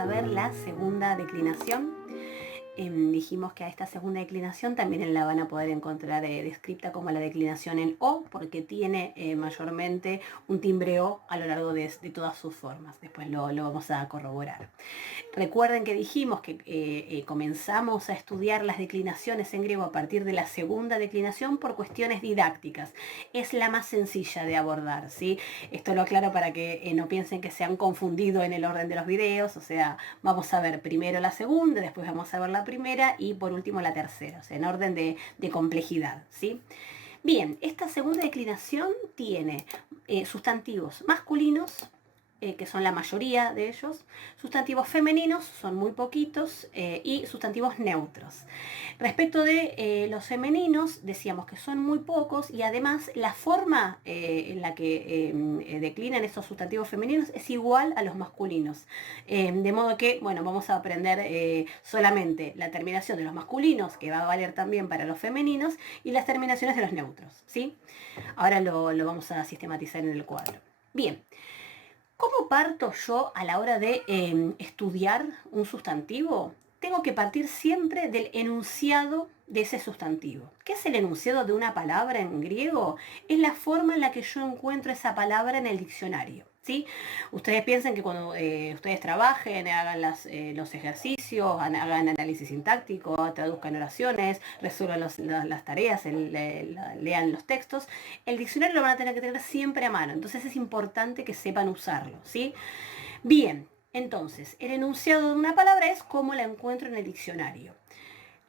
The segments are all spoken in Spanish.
a ver la segunda declinación. Dijimos que a esta segunda declinación también la van a poder encontrar descrita como la declinación en O, porque tiene mayormente un timbre O a lo largo de todas sus formas. Después lo vamos a corroborar. Recuerden que dijimos que comenzamos a estudiar las declinaciones en griego a partir de la segunda declinación por cuestiones didácticas. Es la más sencilla de abordar, ¿sí? Esto lo aclaro para que no piensen que se han confundido en el orden de los videos. O sea, vamos a ver primero la segunda, después vamos a ver la primera y por último la tercera, o sea, en orden de complejidad, ¿sí? Bien, esta segunda declinación tiene sustantivos masculinos, que son la mayoría de ellos, sustantivos femeninos, son muy poquitos, y sustantivos neutros. Respecto de los femeninos, decíamos que son muy pocos y además la forma en la que declinan estos sustantivos femeninos es igual a los masculinos. De modo que, bueno, vamos a aprender solamente la terminación de los masculinos, que va a valer también para los femeninos, y las terminaciones de los neutros, ¿sí? Ahora lo vamos a sistematizar en el cuadro. Bien. ¿Cómo parto yo a la hora de estudiar un sustantivo? Tengo que partir siempre del enunciado de ese sustantivo. ¿Qué es el enunciado de una palabra en griego? Es la forma en la que yo encuentro esa palabra en el diccionario, ¿sí? Ustedes piensen que cuando ustedes trabajen, hagan los ejercicios, hagan análisis sintáctico, traduzcan oraciones, resuelvan las tareas, lean los textos, el diccionario lo van a tener que tener siempre a mano. Entonces es importante que sepan usarlo, ¿sí? Bien, entonces, el enunciado de una palabra es cómo la encuentro en el diccionario.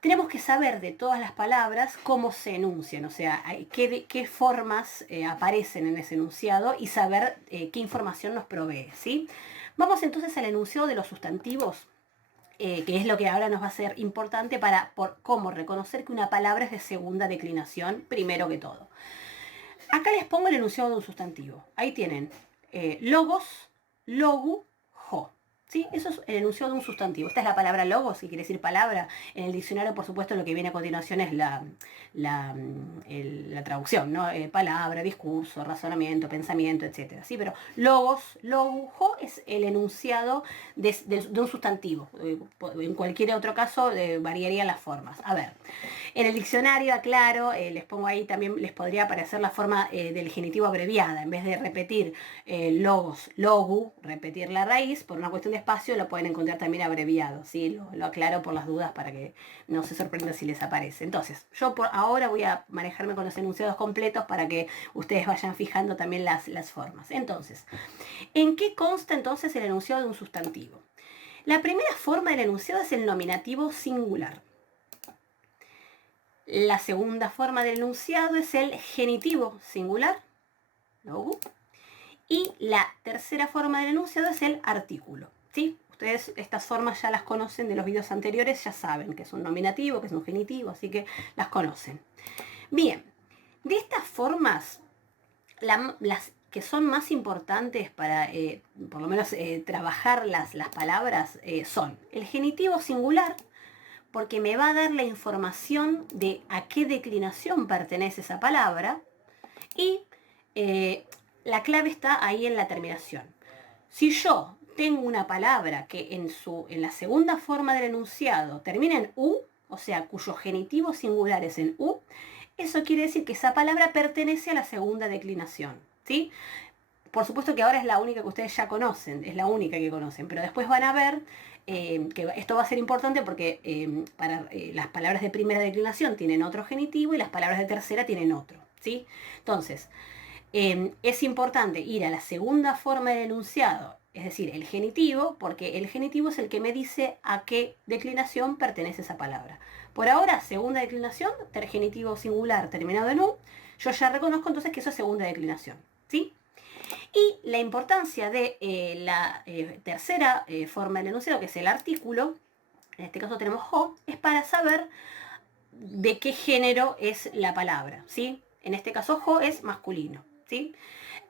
Tenemos que saber de todas las palabras cómo se enuncian, o sea, qué formas aparecen en ese enunciado y saber qué información nos provee, ¿sí? Vamos entonces al enunciado de los sustantivos, que es lo que ahora nos va a ser importante para cómo reconocer que una palabra es de segunda declinación, primero que todo. Acá les pongo el enunciado de un sustantivo. Ahí tienen logos, logu, jo. ¿Sí? Eso es el enunciado de un sustantivo. Esta es la palabra logos, que quiere decir palabra. En el diccionario, por supuesto, lo que viene a continuación es la traducción, ¿no? Palabra, discurso, razonamiento, pensamiento, etc. ¿Sí? Pero logos, logu, jo es el enunciado de un sustantivo. En cualquier otro caso variarían las formas. A ver, en el diccionario, aclaro, les pongo ahí también, les podría aparecer la forma del genitivo abreviada. En vez de repetir logos, logu, repetir la raíz, por una cuestión de espacio lo pueden encontrar también abreviado, ¿sí? Lo aclaro por las dudas para que no se sorprenda si les aparece. Entonces, yo por ahora voy a manejarme con los enunciados completos para que ustedes vayan fijando también las formas. Entonces, ¿en qué consta entonces el enunciado de un sustantivo? La primera forma del enunciado es el nominativo singular. La segunda forma del enunciado es el genitivo singular, logu. Y la tercera forma del enunciado es el artículo, ¿sí? Ustedes estas formas ya las conocen de los videos anteriores, ya saben que es un nominativo, que es un genitivo, así que las conocen. Bien, de estas formas, las que son más importantes para, por lo menos, trabajar las palabras, son el genitivo singular, porque me va a dar la información de a qué declinación pertenece esa palabra, y la clave está ahí en la terminación. Si yo tengo una palabra que en la segunda forma del enunciado termina en U, o sea, cuyo genitivo singular es en U, eso quiere decir que esa palabra pertenece a la segunda declinación, ¿sí? Por supuesto que ahora es la única que ustedes ya conocen, es la única que conocen, pero después van a ver que esto va a ser importante porque las palabras de primera declinación tienen otro genitivo y las palabras de tercera tienen otro, ¿sí? Entonces, es importante ir a la segunda forma del enunciado, es decir, el genitivo, porque el genitivo es el que me dice a qué declinación pertenece esa palabra. Por ahora, segunda declinación, genitivo singular terminado en U, yo ya reconozco entonces que eso es segunda declinación, ¿sí? Y la importancia de la tercera forma del enunciado, que es el artículo, en este caso tenemos jo, es para saber de qué género es la palabra, ¿sí? En este caso jo es masculino, ¿sí?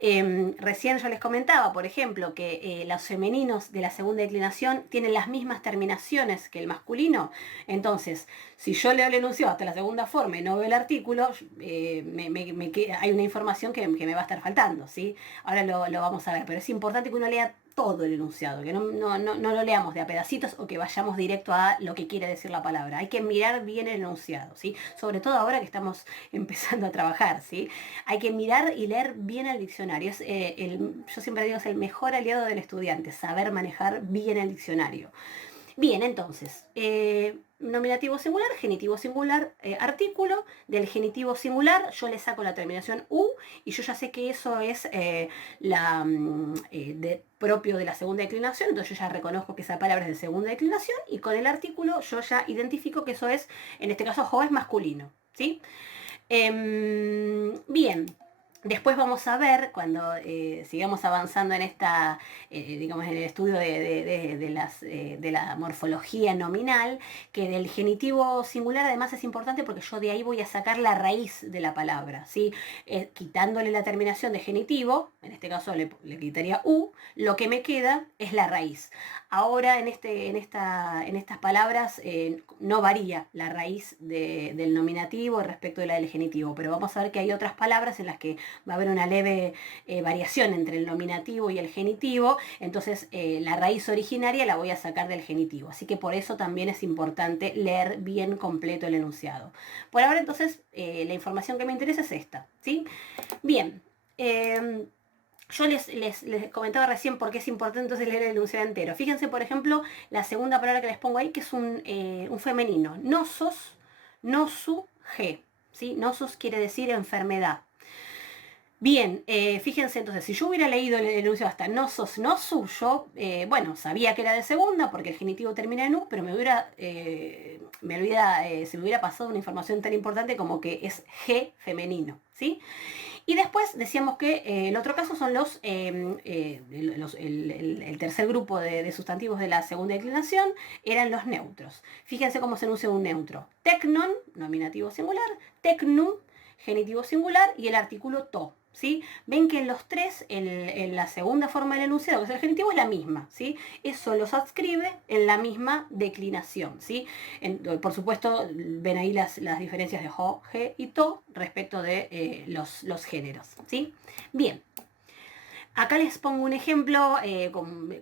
Recién yo les comentaba, por ejemplo, que los femeninos de la segunda declinación tienen las mismas terminaciones que el masculino. Entonces, si yo leo el enunciado hasta la segunda forma y no veo el artículo, hay una información que me va a estar faltando, ¿sí? Ahora lo vamos a ver, pero es importante que uno lea todo el enunciado, que no lo leamos de a pedacitos o que vayamos directo a lo que quiere decir la palabra. Hay que mirar bien el enunciado, ¿sí? Sobre todo ahora que estamos empezando a trabajar, ¿sí? Hay que mirar y leer bien el diccionario. Yo siempre digo, es el mejor aliado del estudiante, saber manejar bien el diccionario. Bien, entonces, nominativo singular, genitivo singular, artículo. Del genitivo singular yo le saco la terminación U y yo ya sé que eso es propio de la segunda declinación, entonces yo ya reconozco que esa palabra es de segunda declinación y con el artículo yo ya identifico que eso es, en este caso, jo es masculino, ¿sí? Bien. Después vamos a ver, cuando sigamos avanzando en esta, digamos, en el estudio de la morfología nominal, que del genitivo singular además es importante porque yo de ahí voy a sacar la raíz de la palabra, ¿sí? Quitándole la terminación de genitivo, en este caso le quitaría U, lo que me queda es la raíz. Ahora en estas palabras no varía la raíz del nominativo respecto de la del genitivo, pero vamos a ver que hay otras palabras en las que va a haber una leve variación entre el nominativo y el genitivo, entonces la raíz originaria la voy a sacar del genitivo, así que por eso también es importante leer bien completo el enunciado. Por ahora entonces la información que me interesa es esta, ¿sí? Bien. Yo les comentaba recién por qué es importante entonces leer el enunciado entero. Fíjense, por ejemplo, la segunda palabra que les pongo ahí, que es un femenino. Nosos, nosu, ge. ¿Sí? Nosos quiere decir enfermedad. Bien, fíjense entonces, si yo hubiera leído el enunciado hasta nosos, nosu, yo, bueno, sabía que era de segunda porque el genitivo termina en u, pero se me hubiera pasado una información tan importante como que es ge femenino, ¿sí? Y después decíamos que el otro caso son el tercer grupo de sustantivos de la segunda declinación, eran los neutros. Fíjense cómo se enuncia un neutro. Tecnon, nominativo singular, tecnum, genitivo singular y el artículo to. ¿Sí? Ven que en los tres, en la segunda forma del enunciado, que es el genitivo, es la misma, ¿sí? Eso los adscribe en la misma declinación, ¿sí? Por supuesto, ven ahí las diferencias de jo, ge y to respecto de los géneros, ¿sí? Bien. Acá les pongo un ejemplo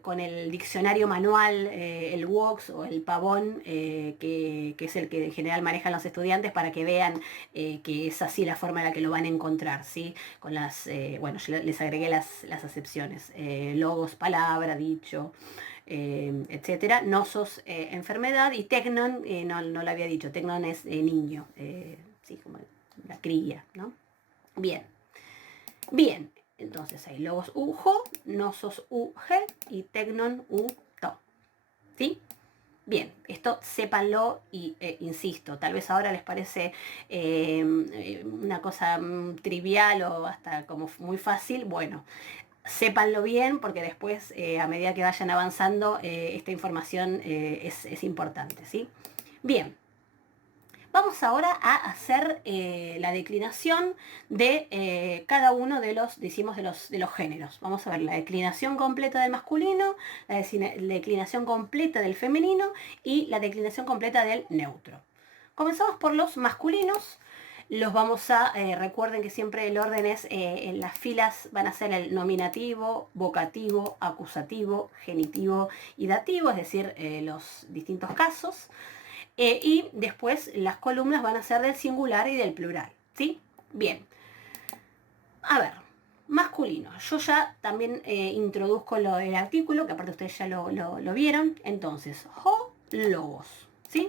con el diccionario manual, el Wox o el Pavón, que es el que en general manejan los estudiantes para que vean que es así la forma en la que lo van a encontrar, ¿sí? Con bueno, yo les agregué las acepciones, logos, palabra, dicho, etcétera. Nosos, enfermedad, y tecnon, no lo había dicho, tecnon es niño, sí, como la cría, ¿no? Bien. Bien, entonces hay logos ujo, nosos ug y tecnon to. ¿Sí? Bien, esto sépanlo y insisto, tal vez ahora les parece una cosa trivial o hasta como muy fácil. Bueno, sépanlo bien porque después a medida que vayan avanzando esta información es importante, ¿sí? Bien. Vamos ahora a hacer la declinación de cada uno de los, decimos, de los géneros. Vamos a ver la declinación completa del masculino, la declinación completa del femenino y la declinación completa del neutro. Comenzamos por los masculinos. Los vamos a, recuerden que siempre el orden es, en las filas van a ser el nominativo, vocativo, acusativo, genitivo y dativo, es decir, los distintos casos. Y después las columnas van a ser del singular y del plural, ¿sí? Bien. A ver, masculino. Yo ya también introduzco el artículo, que aparte ustedes ya lo vieron. Entonces, ho, logos, ¿sí?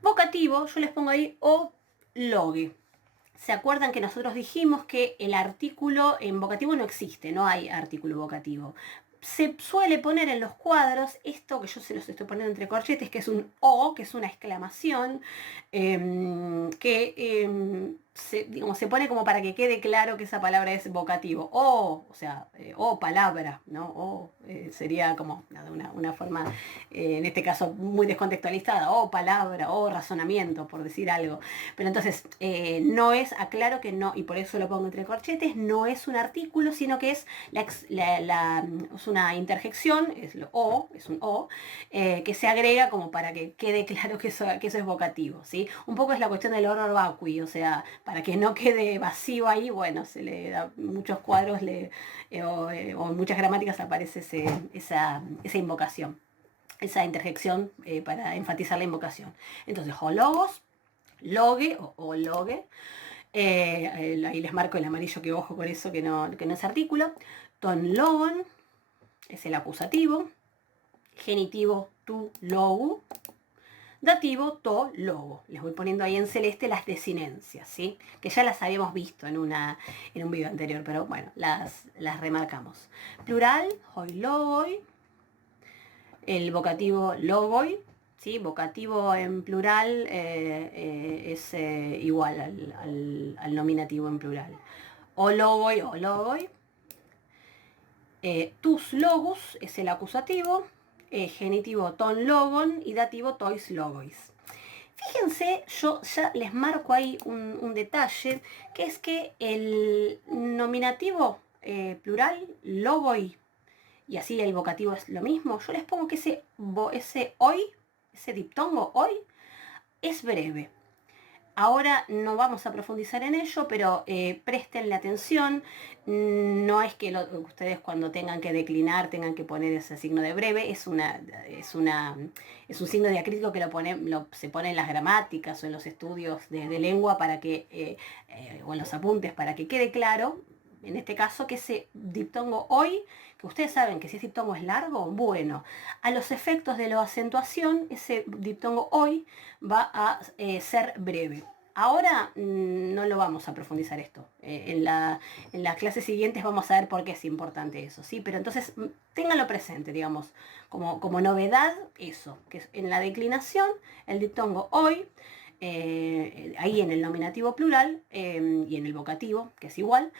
Vocativo, yo les pongo ahí o logue. ¿Se acuerdan que nosotros dijimos que el artículo en vocativo no existe? No hay artículo vocativo. Se suele poner en los cuadros esto que yo se los estoy poniendo entre corchetes, que es un o, que es una exclamación, se pone como para que quede claro que esa palabra es vocativo. O sea, o palabra, ¿no? O sería como una forma, en este caso, muy descontextualizada. O palabra, o razonamiento, por decir algo. Pero entonces, no es, aclaro que no, y por eso lo pongo entre corchetes, no es un artículo, sino que es es una interjección, es un o, que se agrega como para que quede claro que eso es vocativo, ¿sí? Un poco es la cuestión del honor vacui, o sea, para que no quede vacío ahí, bueno, se le da muchos cuadros o en muchas gramáticas aparece esa invocación, esa interjección para enfatizar la invocación. Entonces, o logos, logue o logue, ahí les marco el amarillo que ojo con eso que no es artículo. Ton logon es el acusativo, genitivo tu logu, dativo to logo. Les voy poniendo ahí en celeste las desinencias, ¿sí? Que ya las habíamos visto en un video anterior, pero bueno, las remarcamos. Plural, hoi logoi. El vocativo logoi, ¿sí? Vocativo en plural es igual al nominativo en plural. O logoi o logoi. Tus logus es el acusativo, genitivo ton logon y dativo tois logois. Fíjense, yo ya les marco ahí un detalle, que es que el nominativo plural, logoi, y así el vocativo es lo mismo, yo les pongo que ese hoy, ese diptongo hoy, es breve. Ahora no vamos a profundizar en ello, pero préstenle atención. No es que ustedes cuando tengan que declinar tengan que poner ese signo de breve. Es un signo diacrítico que se pone en las gramáticas o en los estudios de lengua para que, o en los apuntes para que quede claro. En este caso, que ese diptongo hoy, que ustedes saben que si ese diptongo es largo, bueno, a los efectos de la acentuación, ese diptongo hoy va a ser breve. Ahora no lo vamos a profundizar esto. En las clases siguientes vamos a ver por qué es importante eso, ¿sí? Pero entonces ténganlo presente, digamos, como novedad eso, que en la declinación el diptongo hoy, ahí en el nominativo plural y en el vocativo, que es igual,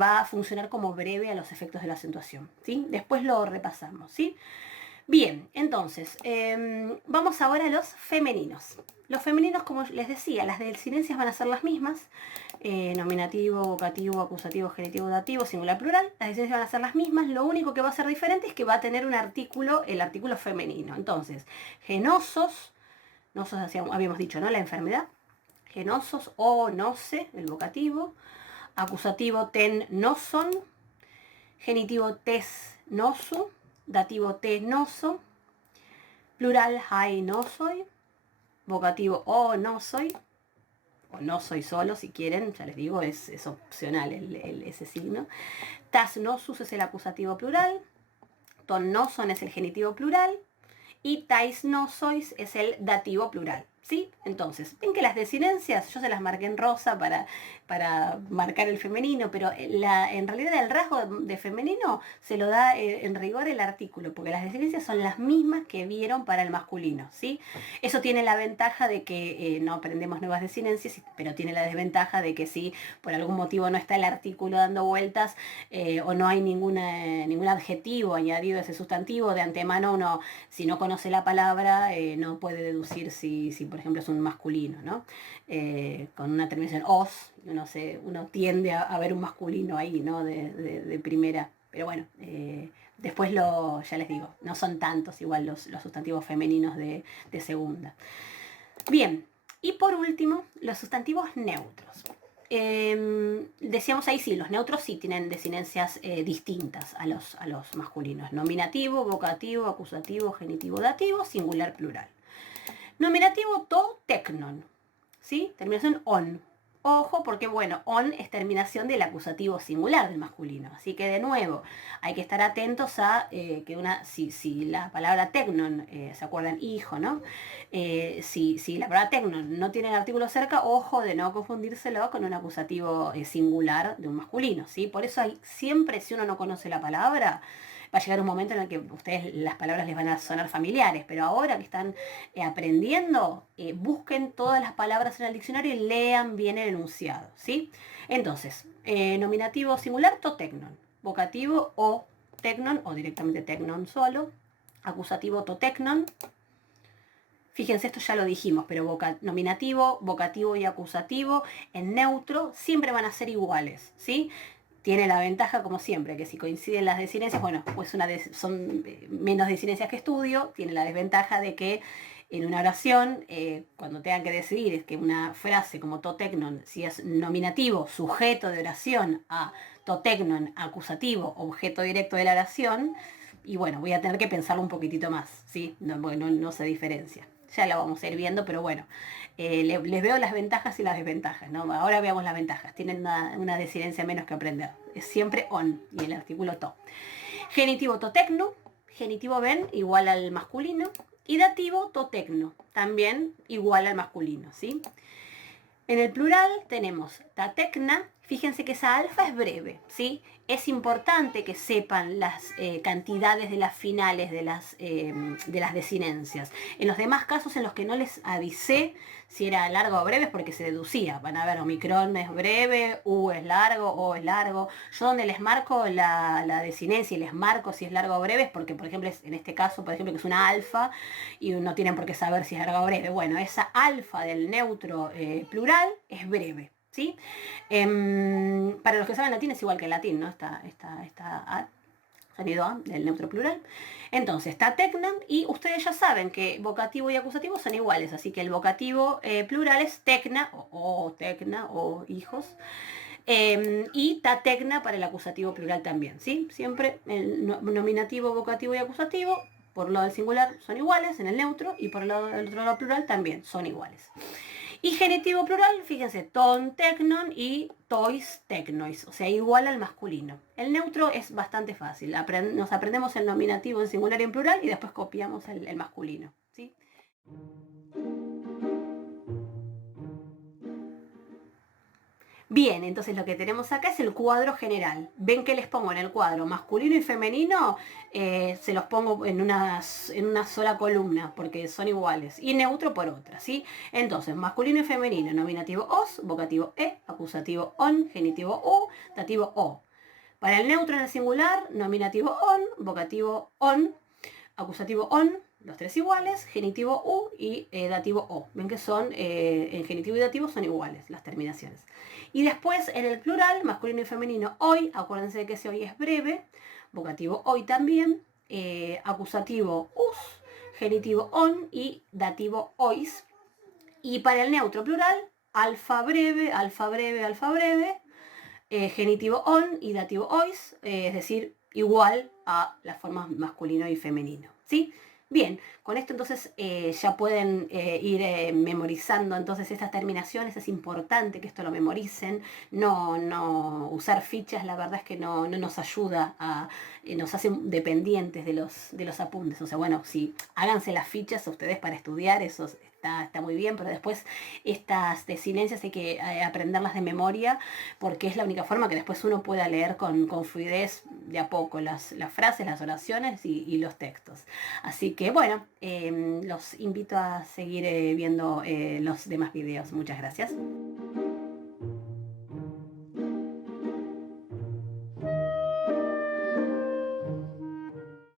va a funcionar como breve a los efectos de la acentuación, ¿sí? Después lo repasamos, ¿sí? Bien, entonces, vamos ahora a los femeninos. Los femeninos, como les decía, las desinencias van a ser las mismas. Nominativo, vocativo, acusativo, genitivo, dativo, singular, plural. Las desinencias van a ser las mismas. Lo único que va a ser diferente es que va a tener un artículo, el artículo femenino. Entonces, genosos, nosos habíamos dicho, ¿no? La enfermedad. Genosos o noce, el vocativo. Acusativo ten noson. Genitivo tes nosu. Dativo te noso. Plural hai no soy. Vocativo o no soy. O no soy solo, si quieren, ya les digo, es opcional ese signo. Tas nosus es el acusativo plural. Ton noson es el genitivo plural. Y tais no sois es el dativo plural. ¿Sí? Entonces, ven que las desinencias, yo se las marqué en rosa para marcar el femenino, pero en realidad el rasgo de femenino se lo da en rigor el artículo, porque las desinencias son las mismas que vieron para el masculino, ¿sí? Eso tiene la ventaja de que no aprendemos nuevas desinencias, pero tiene la desventaja de que si por algún motivo no está el artículo dando vueltas o no hay ningún adjetivo añadido a ese sustantivo, de antemano uno, si no conoce la palabra, no puede deducir si por ejemplo es un masculino, ¿no? Con una terminación os, uno tiende a ver un masculino ahí, ¿no? De primera. Pero bueno, después ya les digo, no son tantos igual los sustantivos femeninos de segunda. Bien, y por último, los sustantivos neutros. Decíamos ahí sí, los neutros sí tienen desinencias distintas a los masculinos. Nominativo, vocativo, acusativo, genitivo, dativo, singular, plural. Nominativo to tecnon, ¿sí? Terminación on. Ojo, porque bueno, on es terminación del acusativo singular del masculino. Así que de nuevo, hay que estar atentos a que si la palabra tecnon, ¿se acuerdan? Hijo, ¿no? Si la palabra tecnon no tiene el artículo cerca, ojo de no confundírselo con un acusativo singular de un masculino, ¿sí? Por eso siempre, si uno no conoce la palabra, va a llegar un momento en el que ustedes las palabras les van a sonar familiares, pero ahora que están aprendiendo, busquen todas las palabras en el diccionario y lean bien el enunciado, ¿sí? Entonces, nominativo singular, to tecnon. Vocativo o tecnon, o directamente tecnon solo. Acusativo to tecnon. Fíjense, esto ya lo dijimos, pero nominativo, vocativo y acusativo en neutro siempre van a ser iguales, ¿sí? Tiene la ventaja, como siempre, que si coinciden las desinencias, bueno, pues son menos desinencias que estudio, tiene la desventaja de que en una oración, cuando tengan que decidir es que una frase como to tecnon, si es nominativo, sujeto de oración, a to tecnon, acusativo, objeto directo de la oración, y bueno, voy a tener que pensarlo un poquitito más, ¿sí? No, bueno, no se diferencia. Ya lo vamos a ir viendo, pero bueno, les veo las ventajas y las desventajas, ¿no? Ahora veamos las ventajas. Tienen una desinencia menos que aprender. Es siempre on y el artículo to. Genitivo to tecno, genitivo ven igual al masculino, y dativo to tecno, también igual al masculino, ¿sí? En el plural tenemos tatecna. Fíjense que esa alfa es breve, ¿sí? Es importante que sepan las cantidades de las finales de las desinencias. En los demás casos en los que no les avisé si era largo o breve es porque se deducía. Van a ver, omicron es breve, U es largo, O es largo. Yo donde les marco la desinencia y les marco si es largo o breve es porque, por ejemplo, en este caso, por ejemplo, que es una alfa y no tienen por qué saber si es largo o breve. Bueno, esa alfa del neutro plural es breve. ¿Sí? Para los que saben latín es igual que el latín, ¿no? A, sonido A del neutro plural. Entonces, está tecnam y ustedes ya saben que vocativo y acusativo son iguales, así que el vocativo plural es tecna o tecna o hijos. Y tatecna para el acusativo plural también, ¿sí? Siempre el nominativo, vocativo y acusativo, por el lado del singular son iguales en el neutro y por el lado del otro lado plural también son iguales. Y genitivo plural, fíjense, ton tecnon y tois tecnois, o sea, igual al masculino. El neutro es bastante fácil. Nos aprendemos el nominativo en singular y en plural y después copiamos el masculino, ¿sí? Bien, entonces lo que tenemos acá es el cuadro general. Ven que les pongo en el cuadro masculino y femenino, se los pongo en una sola columna porque son iguales. Y neutro por otra, ¿sí? Entonces, masculino y femenino, nominativo os, vocativo e, acusativo on, genitivo u, dativo o. Para el neutro en el singular, nominativo on, vocativo on, acusativo on, los tres iguales, genitivo u y dativo o. Ven que son, en genitivo y dativo son iguales las terminaciones. Y después en el plural, masculino y femenino, hoy, acuérdense de que ese hoy es breve, vocativo hoy también, acusativo us, genitivo on y dativo ois. Y para el neutro plural, alfa breve, alfa breve, alfa breve, genitivo on y dativo ois, es decir, igual a las formas masculino y femenino, ¿sí? Bien, con esto entonces ya pueden ir memorizando entonces estas terminaciones. Es importante que esto lo memoricen, no usar fichas, la verdad es que no nos ayuda nos hace dependientes de los apuntes. O sea, bueno, sí, háganse las fichas a ustedes para estudiar, eso está muy bien, pero después estas desinencias hay que aprenderlas de memoria porque es la única forma que después uno pueda leer con fluidez de a poco las frases, las oraciones y los textos. Así que bueno, los invito a seguir viendo los demás videos. Muchas gracias.